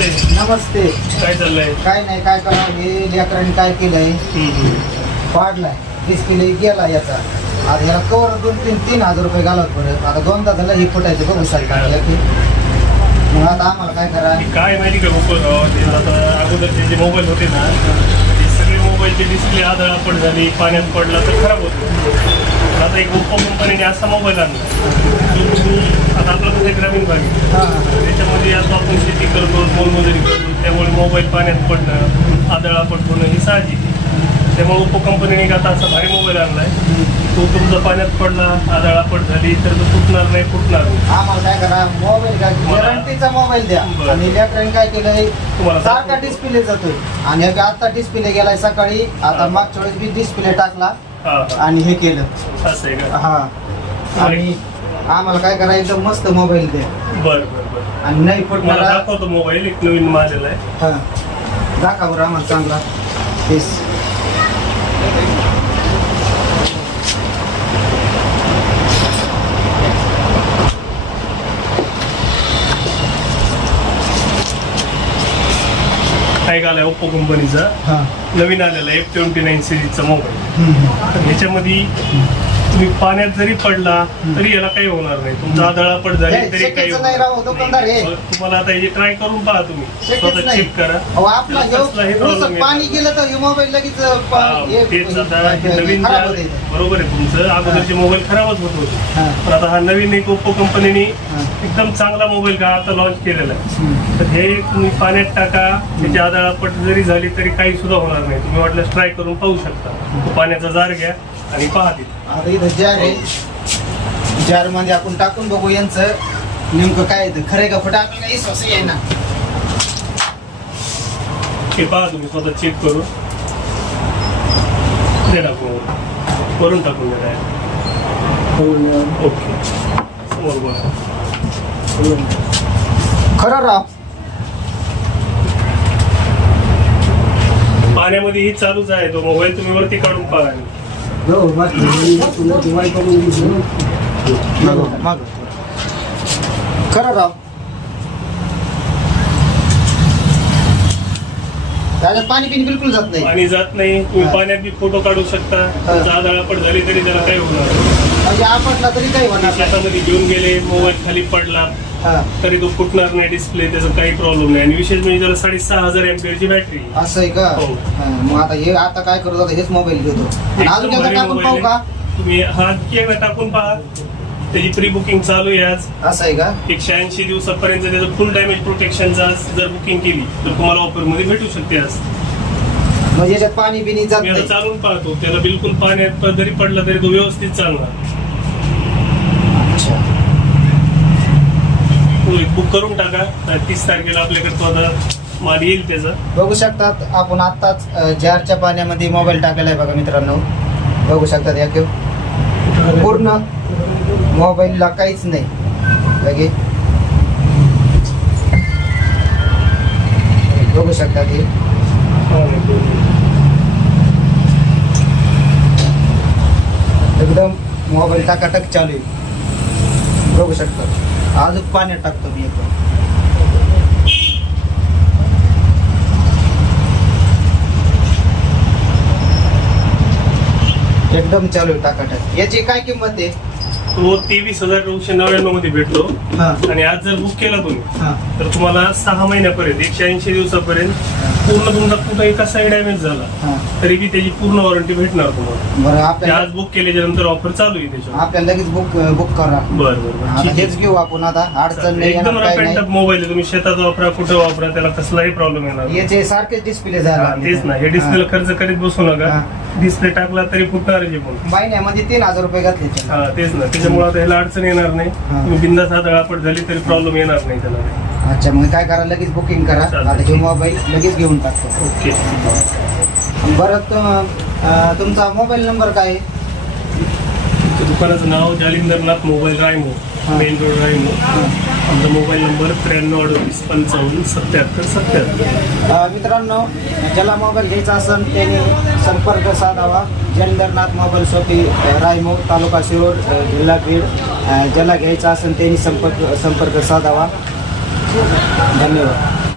नमस्ते. नमस्ते. काय चाललंय? काय नाही काय करा हे लेकरांनी काय केलंय? पाडलाय डिस्प्ले गेला याचा. आता याला कवर दोन तीन तीन हजार रुपये घालत पडेल आता दोनदा झालं ही फुटायचं बघू सारखं की. मग आता आम्हाला काय करा? काय माहिती का गोकुळराव ते आता अगोदरचे जे मोबाईल होते ना ते सगळे मोबाईलचे डिस्प्ले आदळ पड झाली पाण्यात पडला तर खराब होतो. आता एक ओप्पो कंपनीने असा मोबाईल आणला. जो आता आपलं कसं ग्रामीण भाग आहे. त्याच्यामध्ये आता आपण शेती करतो मोलमजुरी करतो. त्यामुळे मोबाईल पाण्यात पडणं आदळा पडणं ही साहजिक आहे. त्यामुळे ओप्पो कंपनीने एक आता असा भारी मोबाईल आणलाय. तो तुमचा पाण्यात पडला आदळा पड झाली तर तो फुटणार नाही फुटणार नाही. आम्हाला काय करा मोबाईल काय गॅरंटीचा मोबाईल द्या. बरं. आणि लेकरांनी काय केलंय? तुम्हाला सारखा दाखवतो. डिस्प्ले जातोय आणि आता डिस्प्ले गेलाय सकाळी. आता. मागच्या वेळेस बी डिस्प्ले टाकला. आणि हे केलं. असं आहे का? हा. आणि आम्हाला काय करा एकदम मस्त मोबाईल द्या. बरं बरं बरं. आणि नाही मला दाखवतो मोबाईल एक नवीन मारलेला आहे. हा. दाखवा बरं आम्हाला चांगला. तेच काय आलाय ओप्पो कंपनीचा. नवीन आलेला एफ ट्वेंटी नाईन सिरीजचा मोबाईल. ह्याच्यामध्ये तुम्ही पाण्यात जरी पडला तरी याला काही होणार नाही. तुमचा आदळा पड झाली हे, तरी काही नाही हे. तुम्हाला आता हे ट्राय करून पहा तुम्ही. शक्यच स्वतः नाही. चेक करा. अहो, आपला ह्यो- कसलाही नुसतं problem येत पाणी नाही. गेलं तर हे मोबाईल लगेच पा- हा, हे- तेच आता हे- हे नवीन खराब ज्या- होते. बरोबर आहे तुमचं. अगोदरचे मोबाईल खराबच होत होते. हा, पण आता हा नवीन एक ओप्पो कंपनीने हा. एकदम चांगला मोबाईल का आता लॉन्च केलेला आहे. हम्म. तर हे तुम्ही पाण्यात टाका. त्याची आदळापट जरी झाली तरी काही सुद्धा होणार नाही. तुम्ही वाटल्यास ट्राय करून पाहू शकता. तो पाण्याचा जार घ्या. आणि पहा तिथे. आता इथं जार आहे. जारमध्ये आपण टाकून बघू यांचं. नेमकं काय येतं खरं आहे का खोटं? आपल्याला विश्वास आहे ना. हे पहा तुम्ही स्वतः चेक करून. ते टाकून वरून टाकून द्या ओके समोर बघा. खरं राव. पाण्यामध्ये ही चालूच आहे. तो मोबाईल तुम्ही वरती काढून पहा. खरं राव. त्याच्यात पाणी पिणी बिलकुल जात नाही. पाणी जात नाही. तुम्ही. पाण्यात बी फोटो काढू शकता. आदळापट झाली तरी त्याला काही होणार. म्हणजे आपटला तरी काही होणार नाही. शेतामध्ये घेऊन गेले मोबाईल खाली पडला. तरी तो फुटणार नाही डिस्प्ले त्याचा काही प्रॉब्लेम नाही. आणि विशेष म्हणजे त्याला साडेसहा हजार एमपीएची बॅटरी असं आहे का? हो. हा, मग आता हे आता काय करतो आता हेच मोबाईल घेतो आणि अजून एकदा टाकून पाहू का? तुम्ही हा एकदा टाकून पहा. त्याची प्री बुकिंग चालू आहे आज. असं आहे का? एकशे ऐंशी दिवसापर्यंत त्याचं फुल डॅमेज प्रोटेक्शनचा जर बुकिंग केली तर तुम्हाला ऑफरमध्ये भेटू शकते आज. म्हणजे याच्यात पाणी बिनी जात मी आता नाही चालून पाहतो. त्याला बिलकुल पाण्यात जरी पडला तरी तो व्यवस्थित चालणार अच्छा तुम्ही बुक करून टाका. तीस तारखेला आपल्याकडे तो आता माल येईल त्याचा. बघू शकतात. आपण आत्ताच जारच्या पाण्यामध्ये मोबाईल टाकलेला आहे बघा मित्रांनो. बघू शकतात या की पूर्ण मोबाईलला काहीच नाही. लगे बघू शकतात हे. एकदम मोबाईल टाकाटक चालू आहे. बघू शकतात. अजून पाण्यात टाकतो मी एकदम एकदम चालू आहे टाकाटक. याची काय किंमत आहे? तो तेवीस हजार नऊशे नव्याण्णवमध्ये भेटतो हा. आणि आज जर बुक केला तुम्ही हा. तर तुम्हाला सहा महिन्यापर्यंत एकशे ऐंशी दिवसापर्यंत पूर्ण तुमचा कुठेही कसाही डॅमेज झाला हा. तरी बी त्याची पूर्ण वॉरंटी भेटणार तुम्हाला. बरं ते आपल्याला आज बुक केल्याच्यानंतर ऑफर चालू आहे त्याच्यावर. आपल्याला लगेच बुक बुक करा. बर बर आता हेच घेऊ आपण आता. अडचण नाही एकदम येणार नाही मोबाईल आहे. तुम्ही शेतात वापरा कुठे वापरा त्याला कसलाही प्रॉब्लेम येणार नाही. याचे सारखेच डिस्प्ले झाला. तेच ना. हे डिस्प्लेला खर्च करीत बसू नका. हा. डिस्प्ले टाकला तरी फुटणार पण महिन्यामध्ये तीन हजार रुपये घातले त्याला. हा तेच ना त्याच्यामुळे आता ह्याला अडचण येणार नाही हा. तुम्ही बिंदास अळापट झाली तरी प्रॉब्लेम येणार नाही त्याला अच्छा मग काय करा लगेच बुकिंग करा चालतंय. आता हे मोबाईल लगेच घेऊन टाकतो ओके बरं तुम- अं, तुमचा मोबाईल नंबर काय आहे? दुकानाचं नाव जालिंदरनाथ मोबाईल रायमो हा. Main road Raimo. आमचा मोबाईल नंबर त्र्याण्णव अडतीस पंचावन्न सत्याहत्तर सत्याहत्तर. मित्रांनो ज्याला मोबाईल घ्यायचा असेल त्याने संपर्क साधावा. जलंधरनाथ मोबाईल शॉपी अं, रायमो तालुका शिरोड अं, जिल्हा बीड. ज्याला घ्यायचा असेल त्यांनी संपर्क संपर्क साधावा. धन्यवाद.